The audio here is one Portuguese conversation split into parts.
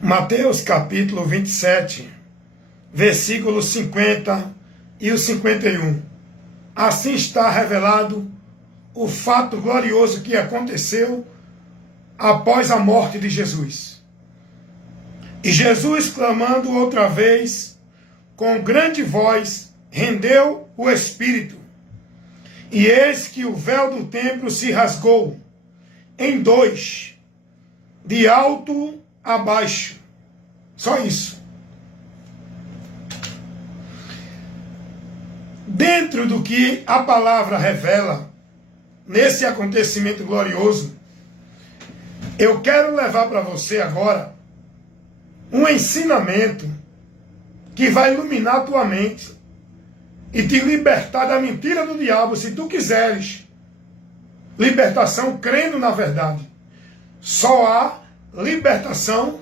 Mateus capítulo 27, versículos 50 e o 51. Assim está revelado o fato glorioso que aconteceu após a morte de Jesus. E Jesus, clamando outra vez, com grande voz, rendeu o Espírito. E eis que o véu do templo se rasgou em dois, de alto a baixo. Só isso. Dentro do que a palavra revela, nesse acontecimento glorioso, eu quero levar para você agora um ensinamento que vai iluminar a tua mente e te libertar da mentira do diabo, se tu quiseres. Libertação crendo na verdade. Só há libertação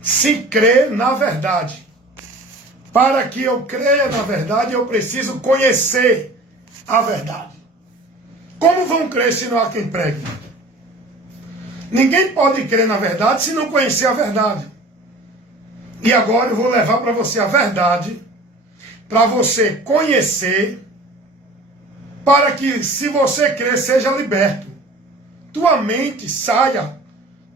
se crê na verdade. Para que eu creia na verdade, eu preciso conhecer a verdade. Como vão crer se não há quem pregue? Ninguém pode crer na verdade se não conhecer a verdade. E agora eu vou levar para você a verdade, para você conhecer, para que, se você crer, seja liberto. Tua mente saia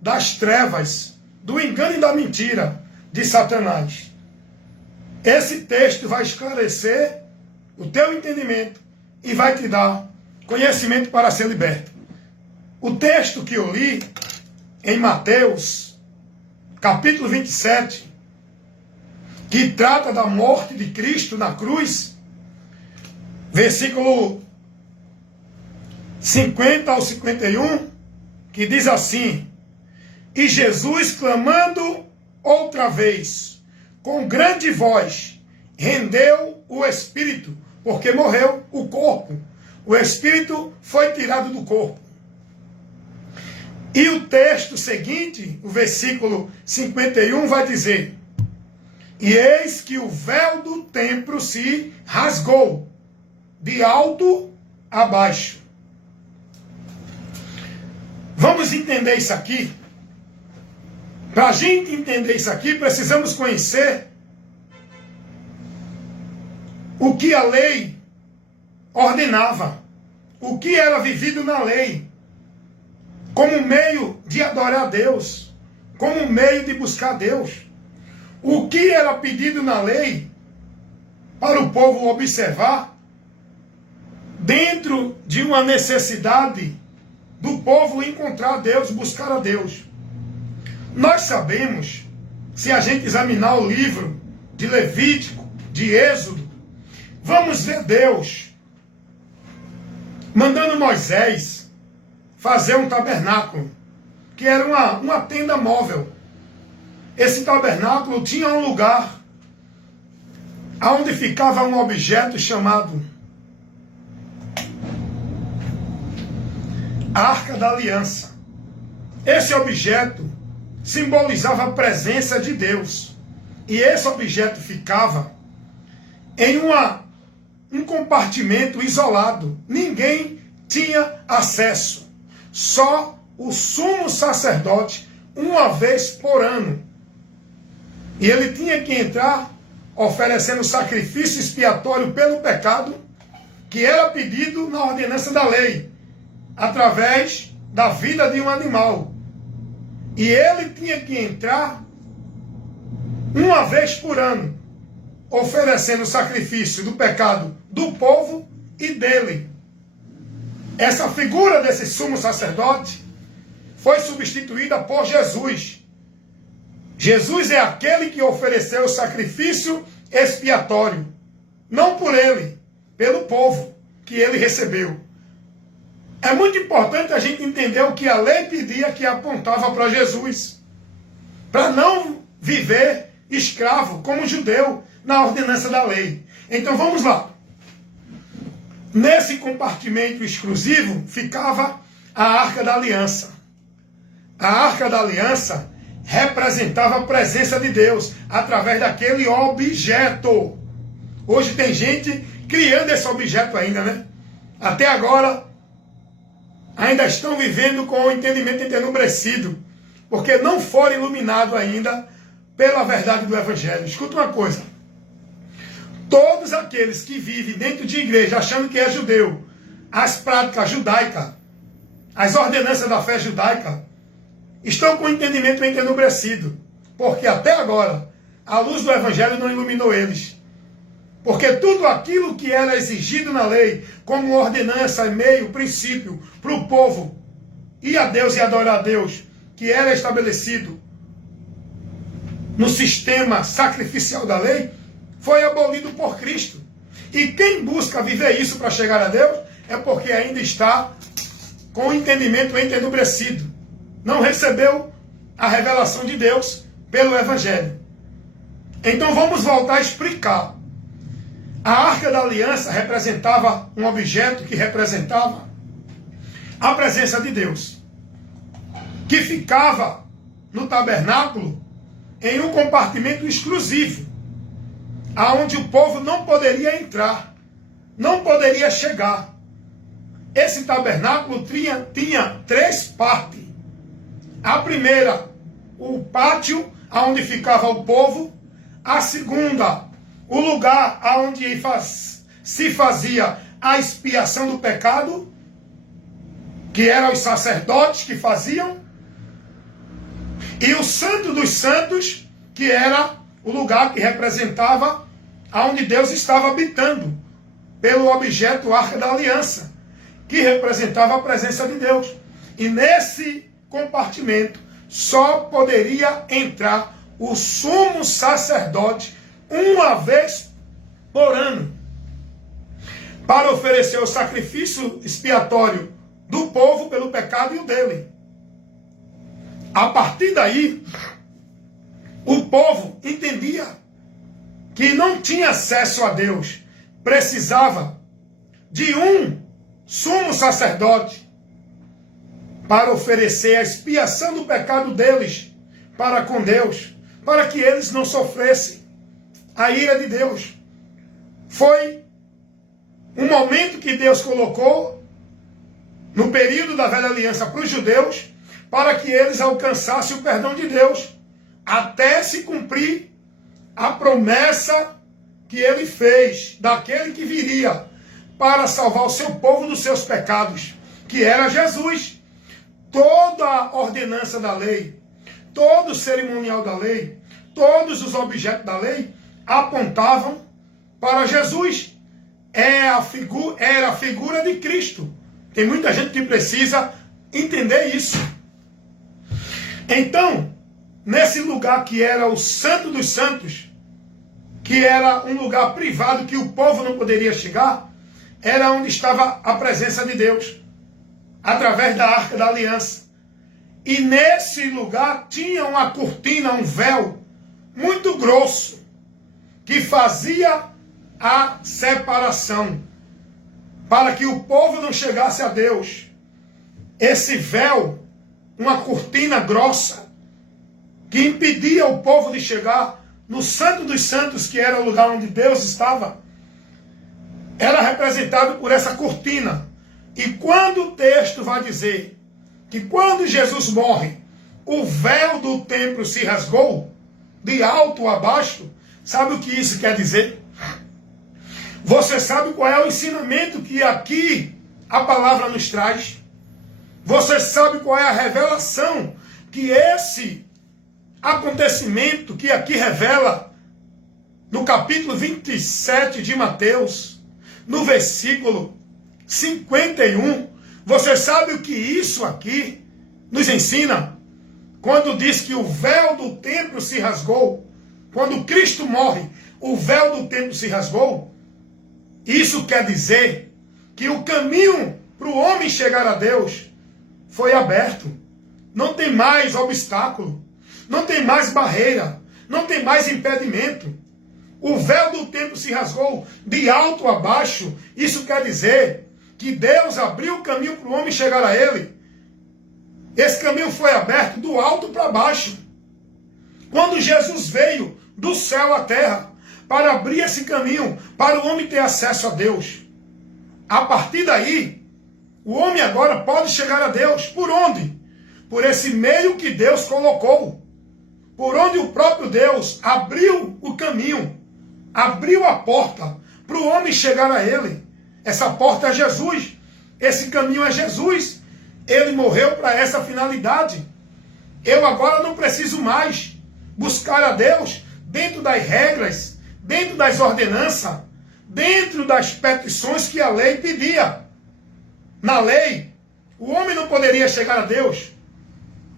das trevas, do engano e da mentira de Satanás. Esse texto vai esclarecer o teu entendimento e vai te dar conhecimento para ser liberto. O texto que eu li em Mateus, capítulo 27, que trata da morte de Cristo na cruz, versículo 50 ao 51, que diz assim: E Jesus, clamando outra vez, com grande voz, rendeu o Espírito, porque morreu o corpo. O Espírito foi tirado do corpo. E o texto seguinte, o versículo 51, vai dizer: E eis que o véu do templo se rasgou, de alto a baixo. Vamos entender isso aqui? Para a gente entender isso aqui, precisamos conhecer o que a lei ordenava, o que era vivido na lei, como meio de adorar a Deus, como meio de buscar a Deus. O que era pedido na lei para o povo observar, dentro de uma necessidade do povo encontrar Deus, buscar a Deus. Nós sabemos, se a gente examinar o livro de Levítico, de Êxodo, vamos ver Deus mandando Moisés fazer um tabernáculo, que era uma tenda móvel. Esse tabernáculo tinha um lugar onde ficava um objeto chamado Arca da Aliança. Esse objeto simbolizava a presença de Deus. E esse objeto ficava em um compartimento isolado. Ninguém tinha acesso. Só o sumo sacerdote, uma vez por ano. E ele tinha que entrar oferecendo sacrifício expiatório pelo pecado, que era pedido na ordenança da lei, através da vida de um animal. E ele tinha que entrar uma vez por ano, oferecendo sacrifício do pecado do povo e dele. Essa figura desse sumo sacerdote foi substituída por Jesus. Jesus é aquele que ofereceu o sacrifício expiatório, não por ele, pelo povo que ele recebeu. É muito importante a gente entender o que a lei pedia, que apontava para Jesus, para não viver escravo como judeu na ordenança da lei. Então vamos lá. Nesse compartimento exclusivo ficava a Arca da Aliança. A Arca da Aliança representava a presença de Deus através daquele objeto. Hoje tem gente criando esse objeto ainda, né? Até agora ainda estão vivendo com o entendimento entenebrecido. porque não foram iluminados ainda pela verdade do Evangelho. Escuta uma coisa. Todos aqueles que vivem dentro de igreja achando que é judeu, as práticas judaicas, as ordenanças da fé judaica, estão com o entendimento entenebrecido, porque até agora a luz do Evangelho não iluminou eles. Porque tudo aquilo que era exigido na lei, como ordenança, meio, princípio, para o povo ir a Deus e adorar a Deus, que era estabelecido no sistema sacrificial da lei, foi abolido por Cristo. E quem busca viver isso para chegar a Deus é porque ainda está com o entendimento entenebrecido. Não recebeu a revelação de Deus pelo Evangelho. Então vamos voltar a explicar. A Arca da Aliança representava um objeto que representava a presença de Deus, que ficava no tabernáculo em um compartimento exclusivo, aonde o povo não poderia entrar, não poderia chegar. Esse tabernáculo tinha 3 partes. A primeira, o pátio, onde ficava o povo. A segunda, o lugar onde se fazia a expiação do pecado, que eram os sacerdotes que faziam. E o Santo dos Santos, que era o lugar que representava onde Deus estava habitando, pelo objeto Arca da Aliança, que representava a presença de Deus. E nesse compartimento só poderia entrar o sumo sacerdote uma vez por ano, para oferecer o sacrifício expiatório do povo pelo pecado e o dele. A partir daí, o povo entendia que não tinha acesso a Deus, precisava de um sumo sacerdote para oferecer a expiação do pecado deles para com Deus, para que eles não sofressem a ira de Deus. Foi um momento que Deus colocou no período da velha aliança para os judeus, para que eles alcançassem o perdão de Deus, até se cumprir a promessa que ele fez daquele que viria para salvar o seu povo dos seus pecados, que era Jesus. Toda a ordenança da lei, todo o cerimonial da lei, todos os objetos da lei apontavam para Jesus. Era a figura de Cristo. Tem muita gente que precisa entender isso. Então, nesse lugar que era o Santo dos Santos, que era um lugar privado que o povo não poderia chegar, era onde estava a presença de Deus, através da Arca da Aliança. E nesse lugar tinha uma cortina, um véu muito grosso, que fazia a separação, para que o povo não chegasse a Deus. Esse véu, uma cortina grossa, que impedia o povo de chegar no Santo dos Santos, que era o lugar onde Deus estava, era representado por essa cortina. E quando o texto vai dizer que quando Jesus morre, o véu do templo se rasgou, de alto a baixo, sabe o que isso quer dizer? Você sabe qual é o ensinamento que aqui a palavra nos traz? Você sabe qual é a revelação que esse acontecimento que aqui revela no capítulo 27 de Mateus, no versículo 51, você sabe o que isso aqui nos ensina? Quando diz que o véu do templo se rasgou, quando Cristo morre, o véu do templo se rasgou, isso quer dizer que o caminho para o homem chegar a Deus foi aberto. Não tem mais obstáculo, não tem mais barreira, não tem mais impedimento. O véu do templo se rasgou de alto a baixo. Isso quer dizer que Deus abriu o caminho para o homem chegar a Ele. Esse caminho foi aberto do alto para baixo. Quando Jesus veio do céu à terra para abrir esse caminho, para o homem ter acesso a Deus. A partir daí, o homem agora pode chegar a Deus. Por onde? por esse meio que Deus colocou, por onde o próprio Deus abriu o caminho, abriu a porta para o homem chegar a ele. Essa porta é Jesus, esse caminho é Jesus. Ele morreu para essa finalidade. Eu agora não preciso mais buscar a Deus dentro das regras, dentro das ordenanças, dentro das petições que a lei pedia. Na lei, o homem não poderia chegar a Deus.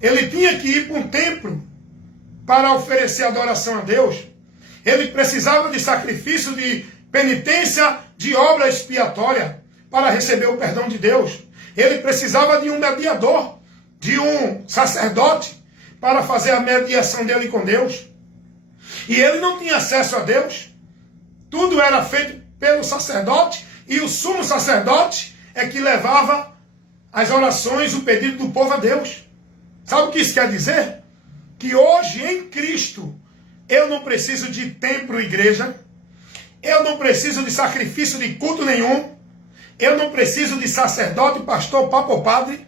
Ele tinha que ir para um templo para oferecer adoração a Deus. Ele precisava de sacrifício, de penitência, de obra expiatória para receber o perdão de Deus. Ele precisava de um mediador, de um sacerdote, para fazer a mediação dele com Deus. E ele não tinha acesso a Deus. Tudo era feito pelo sacerdote, e o sumo sacerdote é que levava as orações, o pedido do povo a Deus. Sabe o que isso quer dizer? Que hoje, em Cristo, eu não preciso de templo, igreja. Eu não preciso de sacrifício de culto nenhum. Eu não preciso de sacerdote, pastor, papa ou padre.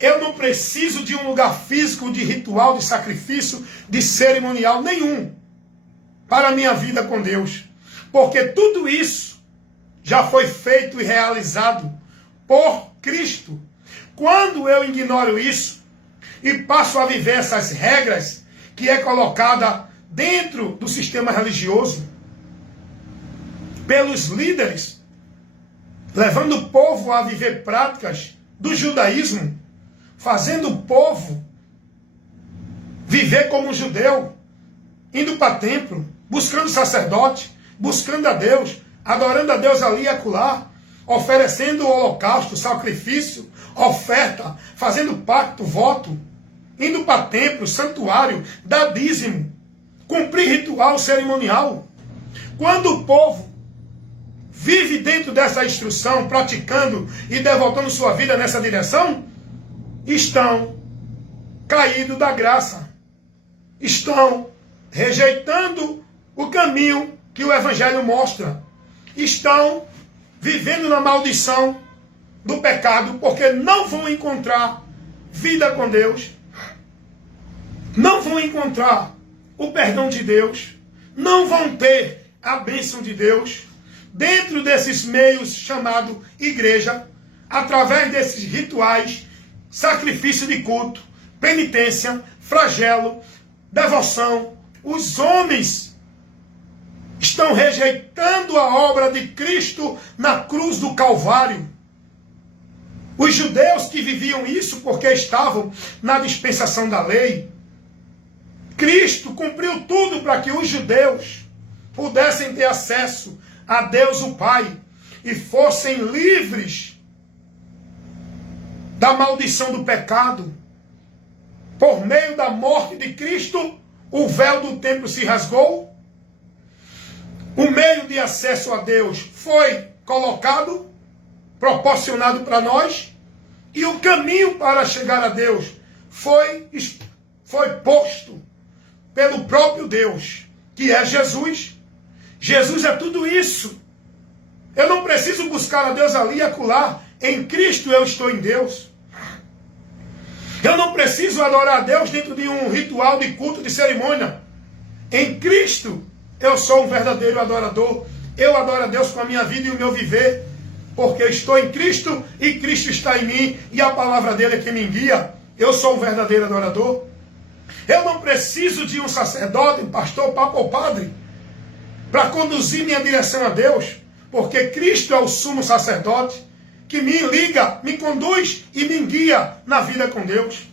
Eu não preciso de um lugar físico, de ritual, de sacrifício, de cerimonial nenhum para a minha vida com Deus. Porque tudo isso já foi feito e realizado por Cristo. Quando eu ignoro isso e passo a viver essas regras que é colocada dentro do sistema religioso, pelos líderes, levando o povo a viver práticas do judaísmo, fazendo o povo viver como um judeu, indo para templo, buscando sacerdote, buscando a Deus, adorando a Deus ali e acolá, oferecendo o holocausto, sacrifício, oferta, fazendo pacto, voto, indo para templo, santuário, dar dízimo, cumprir ritual cerimonial. Quando o povo vive dentro dessa instrução, praticando e devotando sua vida nessa direção, estão caídos da graça. Estão rejeitando o caminho que o Evangelho mostra. Estão vivendo na maldição do pecado, porque não vão encontrar vida com Deus, não vão encontrar o perdão de Deus, não vão ter a bênção de Deus dentro desses meios chamados igreja, através desses rituais, sacrifício de culto, penitência, flagelo, devoção. Os homens estão rejeitando a obra de Cristo na cruz do Calvário. Os judeus que viviam isso porque estavam na dispensação da lei, Cristo cumpriu tudo para que os judeus pudessem ter acesso a Deus o Pai e fossem livres da maldição do pecado. Por meio da morte de Cristo, o véu do templo se rasgou, o meio de acesso a Deus foi colocado, proporcionado para nós, e o caminho para chegar a Deus foi posto pelo próprio Deus, que é Jesus. Jesus é tudo isso. Eu não preciso buscar a Deus ali e acolá. Em Cristo eu estou em Deus. Eu não preciso adorar a Deus dentro de um ritual de culto, de cerimônia. Em Cristo eu sou um verdadeiro adorador. Eu adoro a Deus com a minha vida e o meu viver, porque eu estou em Cristo e Cristo está em mim e a palavra dele é que me guia. Eu sou um verdadeiro adorador. Eu não preciso de um sacerdote, um pastor, papa ou padre para conduzir minha direção a Deus, porque Cristo é o sumo sacerdote que me liga, me conduz e me guia na vida com Deus.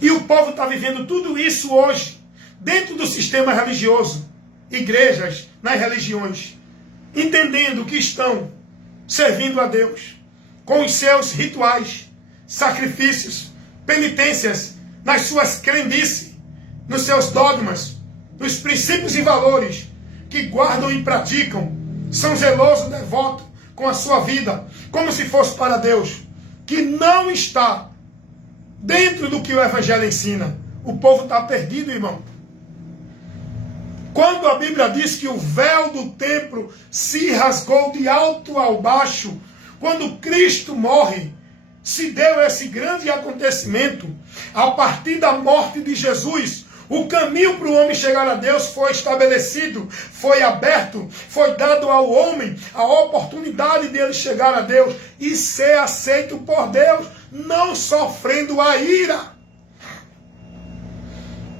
E o povo está vivendo tudo isso hoje, dentro do sistema religioso, igrejas, nas religiões, entendendo que estão servindo a Deus, com os seus rituais, sacrifícios, penitências, nas suas crendices, nos seus dogmas, nos princípios e valores que guardam e praticam, são zelosos, devotos com a sua vida, como se fosse para Deus, que não está dentro do que o Evangelho ensina. O povo está perdido, irmão. Quando a Bíblia diz que o véu do templo se rasgou de alto ao baixo, quando Cristo morre, se deu esse grande acontecimento, a partir da morte de Jesus, o caminho para o homem chegar a Deus foi estabelecido, foi aberto, foi dado ao homem a oportunidade dele chegar a Deus e ser aceito por Deus, não sofrendo a ira.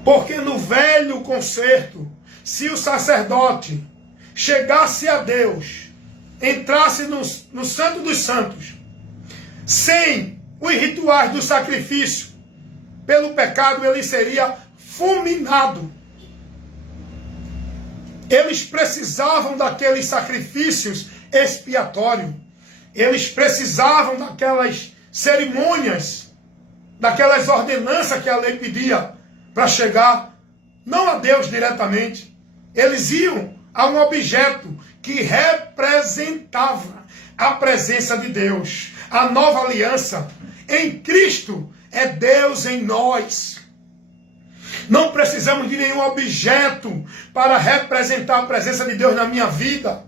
Porque no velho concerto, se o sacerdote chegasse a Deus, entrasse no Santo dos Santos, sem os rituais do sacrifício, pelo pecado ele seria fulminado. Eles precisavam daqueles sacrifícios expiatórios. Eles precisavam daquelas cerimônias, daquelas ordenanças que a lei pedia para chegar, não a Deus diretamente. Eles iam a um objeto que representava a presença de Deus. A nova aliança em Cristo é Deus em nós. Não precisamos de nenhum objeto para representar a presença de Deus na minha vida.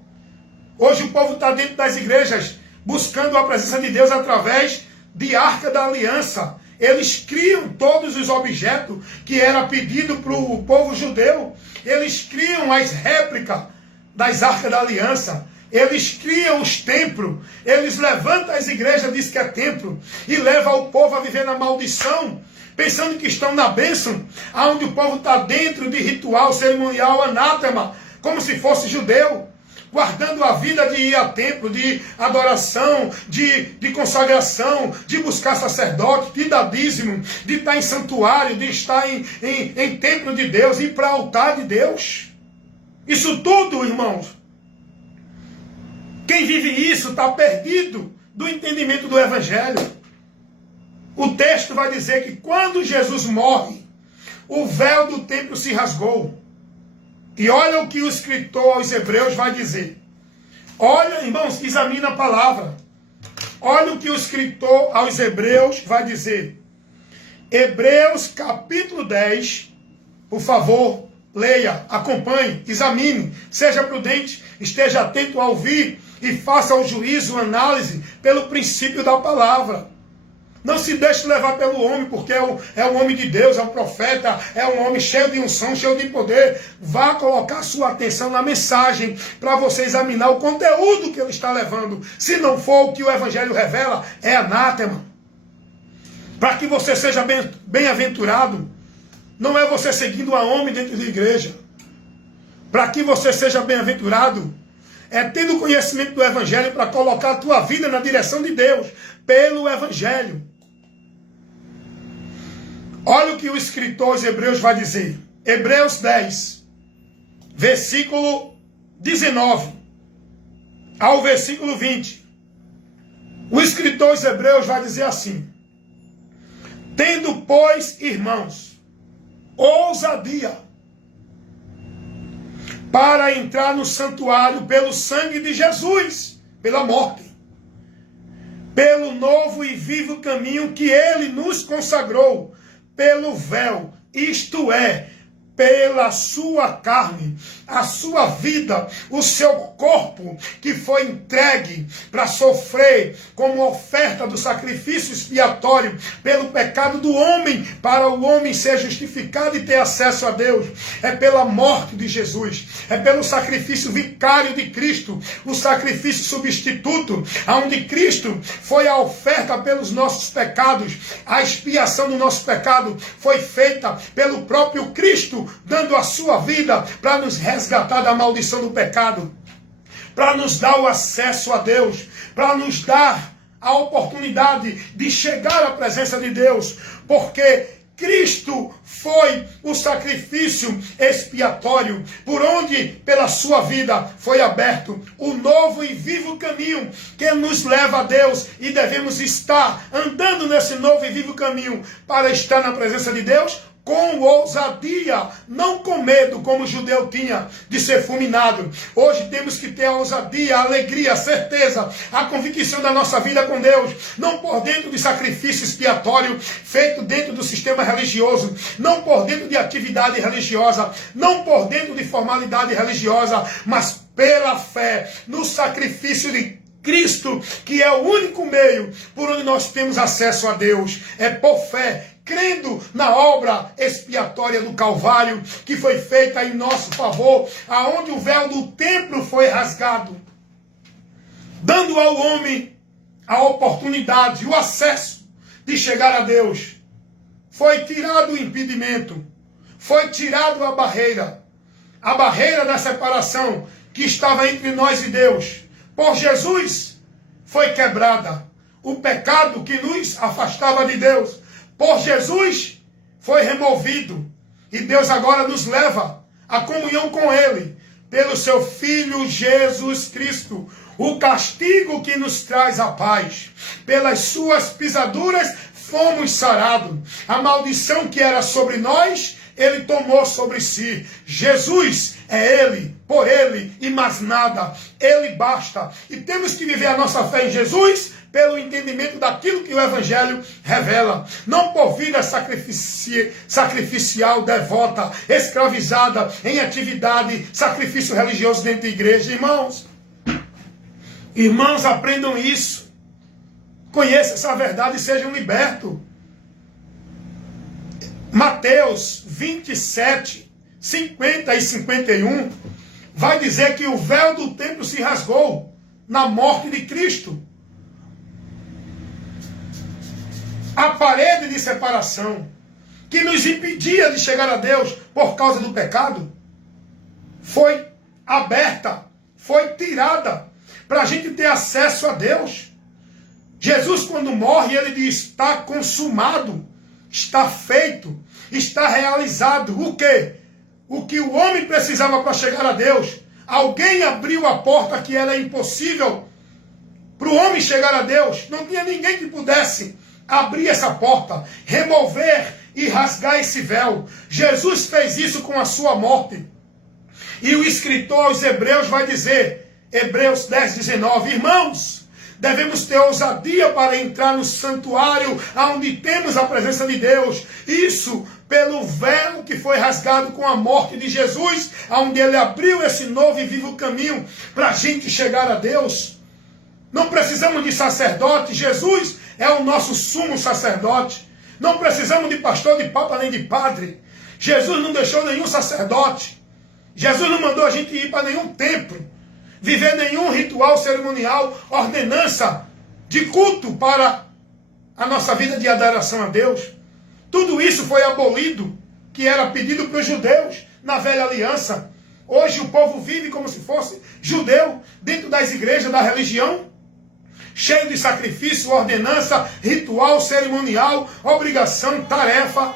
Hoje o povo está dentro das igrejas buscando a presença de Deus através de Arca da Aliança. Eles criam todos os objetos que era pedido para o povo judeu. Eles criam as réplicas das Arcas da Aliança. Eles criam os templos. Eles levantam as igrejas, diz que é templo, e levam o povo a viver na maldição, pensando que estão na bênção, onde o povo está dentro de ritual cerimonial anátema, como se fosse judeu, guardando a vida de ir a templo, de adoração, de consagração, de buscar sacerdote, de dar dízimo, de estar em santuário, de estar em templo de Deus, ir para o altar de Deus. Isso tudo, irmãos, quem vive isso está perdido do entendimento do Evangelho. O texto vai dizer que quando Jesus morre, o véu do templo se rasgou. E olha o que o escritor aos Hebreus vai dizer. Olha, irmãos, examina a palavra. Olha o que o escritor aos Hebreus vai dizer. Hebreus capítulo 10, por favor, leia, acompanhe, examine, seja prudente, esteja atento a ouvir e faça o juízo, análise pelo princípio da palavra. Não se deixe levar pelo homem, porque é um homem de Deus, é um profeta, é um homem cheio de unção, cheio de poder. Vá colocar sua atenção na mensagem para você examinar o conteúdo que ele está levando. Se não for o que o Evangelho revela, é anátema. Para que você seja bem-aventurado, não é você seguindo a homem dentro da igreja. Para que você seja bem-aventurado, é tendo conhecimento do Evangelho para colocar a tua vida na direção de Deus, pelo Evangelho. Olha o que o escritor aos Hebreus vai dizer. Hebreus 10, versículo 19 ao versículo 20. O escritor aos Hebreus vai dizer assim: tendo, pois, irmãos, ousadia para entrar no santuário pelo sangue de Jesus, pela morte, pelo novo e vivo caminho que ele nos consagrou, pelo véu, isto é, pela sua carne, a sua vida, o seu corpo, que foi entregue para sofrer como oferta do sacrifício expiatório pelo pecado do homem, para o homem ser justificado e ter acesso a Deus. É pela morte de Jesus, é pelo sacrifício vicário de Cristo, o sacrifício substituto, onde Cristo foi a oferta pelos nossos pecados, a expiação do nosso pecado foi feita pelo próprio Cristo, dando a sua vida para nos resgatar da maldição do pecado, para nos dar o acesso a Deus, para nos dar a oportunidade de chegar à presença de Deus, porque Cristo foi o sacrifício expiatório, por onde, pela sua vida, foi aberto o novo e vivo caminho que nos leva a Deus, e devemos estar andando nesse novo e vivo caminho para estar na presença de Deus com ousadia, não com medo, como o judeu tinha de ser fulminado. Hoje temos que ter a ousadia, a alegria, a certeza, a convicção da nossa vida com Deus, não por dentro de sacrifício expiatório feito dentro do sistema religioso, não por dentro de atividade religiosa, não por dentro de formalidade religiosa, mas pela fé no sacrifício de Cristo, que é o único meio por onde nós temos acesso a Deus, é por fé, crendo na obra expiatória do Calvário, que foi feita em nosso favor, aonde o véu do templo foi rasgado, dando ao homem a oportunidade, o acesso de chegar a Deus. Foi tirado o impedimento, foi tirado a barreira da separação que estava entre nós e Deus. Por Jesus foi quebrada o pecado que nos afastava de Deus. Por Jesus foi removido. E Deus agora nos leva à comunhão com Ele, pelo seu Filho Jesus Cristo. O castigo que nos traz a paz. Pelas suas pisaduras fomos sarados. A maldição que era sobre nós, Ele tomou sobre si. Jesus é Ele, por Ele e mais nada. Ele basta. E temos que viver a nossa fé em Jesus pelo entendimento daquilo que o Evangelho revela. Não por vida sacrificial, devota, escravizada em atividade, sacrifício religioso dentro da igreja. Irmãos, aprendam isso. Conheçam essa verdade e sejam libertos. Mateus 27, 50 e 51 vai dizer que o véu do templo se rasgou na morte de Cristo. A parede de separação que nos impedia de chegar a Deus por causa do pecado foi aberta, foi tirada para a gente ter acesso a Deus. Jesus, quando morre, ele diz: está consumado, está feito, está realizado. O quê? O que o homem precisava para chegar a Deus. Alguém abriu a porta que era impossível para o homem chegar a Deus. Não tinha ninguém que pudesse abrir essa porta, remover e rasgar esse véu. Jesus fez isso com a sua morte. E o escritor aos Hebreus vai dizer, Hebreus 10, 19, irmãos, devemos ter ousadia para entrar no santuário, onde temos a presença de Deus. Isso pelo véu que foi rasgado com a morte de Jesus, onde ele abriu esse novo e vivo caminho para a gente chegar a Deus. Não precisamos de sacerdote, Jesus é o nosso sumo sacerdote. Não precisamos de pastor, de papa, nem de padre. Jesus não deixou nenhum sacerdote. Jesus não mandou a gente ir para nenhum templo, viver nenhum ritual cerimonial, ordenança de culto para a nossa vida de adoração a Deus. Tudo isso foi abolido, que era pedido para os judeus na velha aliança. Hoje o povo vive como se fosse judeu, dentro das igrejas, da religião, cheio de sacrifício, ordenança, ritual, cerimonial, obrigação, tarefa,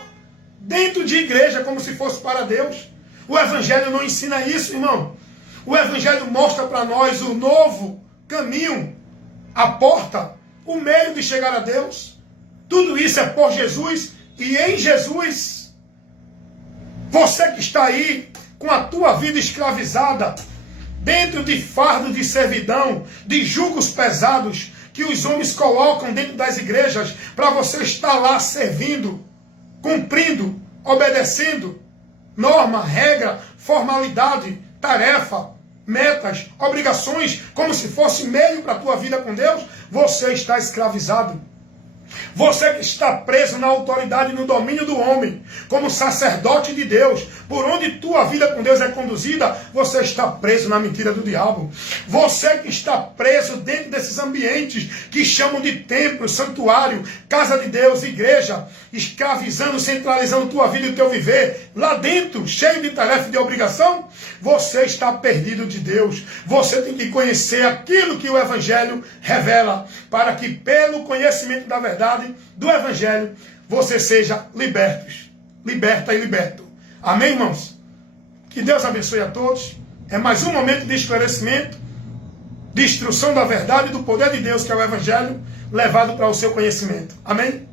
dentro de igreja, como se fosse para Deus. O Evangelho não ensina isso, irmão. O Evangelho mostra para nós o novo caminho, a porta, o meio de chegar a Deus. Tudo isso é por Jesus e em Jesus. Você que está aí com a tua vida escravizada, dentro de fardo de servidão, de jugos pesados que os homens colocam dentro das igrejas para você estar lá servindo, cumprindo, obedecendo norma, regra, formalidade, tarefa, metas, obrigações, como se fosse meio para a tua vida com Deus, você está escravizado. Você que está preso na autoridade e no domínio do homem, como sacerdote de Deus, por onde tua vida com Deus é conduzida, você está preso na mentira do diabo. Você que está preso dentro desses ambientes que chamam de templo, santuário, casa de Deus, igreja, escravizando, centralizando tua vida e teu viver, lá dentro, cheio de tarefa e de obrigação, você está perdido de Deus. Você tem que conhecer aquilo que o Evangelho revela, para que pelo conhecimento da verdade do Evangelho, você seja liberta e liberto. Amém, irmãos? Que Deus abençoe a todos. É mais um momento de esclarecimento, de instrução da verdade e do poder de Deus, que é o Evangelho, levado para o seu conhecimento. Amém?